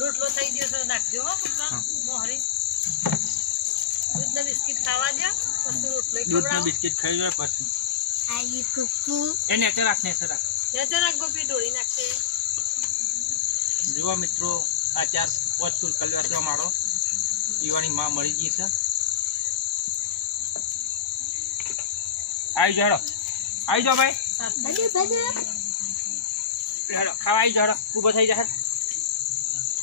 રોટલો થઈ ગયો છે નાખજો હો કૂતરા મોહરી. દૂધના બિસ્કિટ ખાવા દો પછી રોટલો દૂધનું બિસ્કિટ ખાઈ જાય પછી. આઈ કુકુ. એ નેચર રાખ નેચર રાખ. જરાક ગોપી ઢોળી નાખશે જુઓ મિત્રો આ ચાર પાંચ કુલ કલર મારો ઈવાની માં મળી ગઈ છે. આવી જાડો. આવી જાઓ ભાઈ. હેડો ખાવા આવી જાડો. ઊભો થઈ જા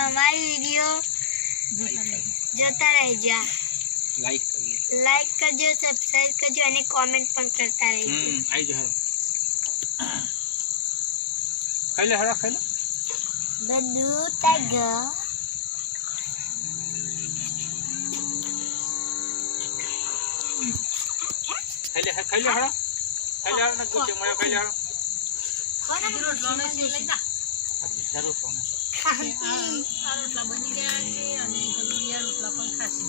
અમારી વિડીયો જોતા રહેજો. જોતા રહેજો લાઈક કરજો લાઈક કરજો સબસ્ક્રાઇબ કરજો અને કોમેન્ટ પણ કરતા રહેજો હમ આવી જાઓ ખાઈ લે હરા ખાઈ લે બધું ટાઈગર ખાઈ લે ખાઈ લે હરા ખાઈ લે હરા ગુચ્ચે મળ્યો ખાઈ લે હરા બીજો રોટલો અમે છે લઈ જા જરૂર આ આ રોટલા બની ગયા છે અને ગલુડિયા રોટલા પણ ખાશે.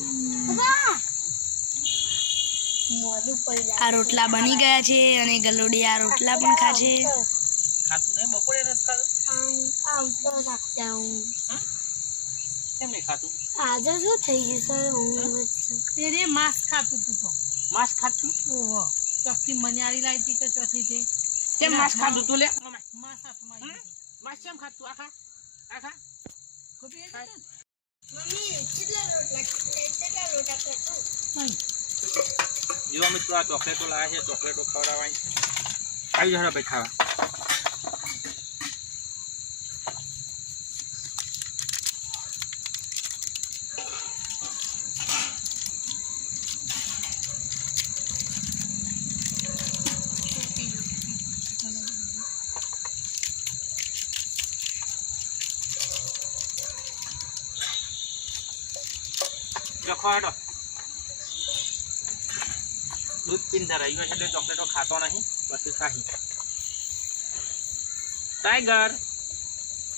આ રોટલા બની ગયા છે અને ગલોડિયા રોટલા પણ ખાશે. ખાતું નહીં? બપોરે નથી ખાતું આવતો શકતા હું કેમ નહીં ખાતું? આજે શું થઈ ગયું સર હું તેરે માંસ ખાતું તું તો. માંસ ખાતું? ઓહો ચોકથી મનિયાળી લાવી હતી કે ચોથી છે? કેમ માંસ ખાતું તું લે? માંસ હાથમાં. માંસ કેમ ખાતું આખા? આખા ને? મમ્મી કેટલા રોટલા કેટલા રોટલા કરતો નહીં. જો મિત્રો આ ચોકલેટો લાવ્યા છે ચોકલેટો ખવડાવવાની. આવી જાઓ ભાઈ ખાવા. જો ખાવા હેડો. દૂધ પીને ધરાઈ ગયો છે એટલે ચોકલેટો ખાતો નહીં પછી ખાહી ટાઈગર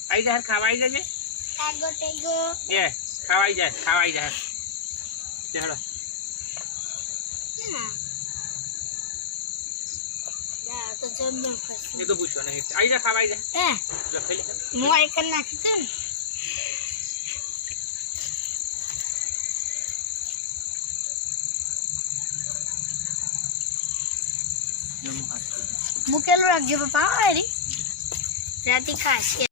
આવી જાય ખાવા આવી જજે ટાગો ટેગો એ ખાવા આવી જાય ખાવા આવી જાય તે હેડો યા તો જમ્યા પછી એ તો પૂછવા નહીં આવી જાય ખાવા આવી જાય એ જો ખાઈ લે હું આઈ કરી નાખી છે મૂકેલું રાખજો પપ્પા રાતે ખાશે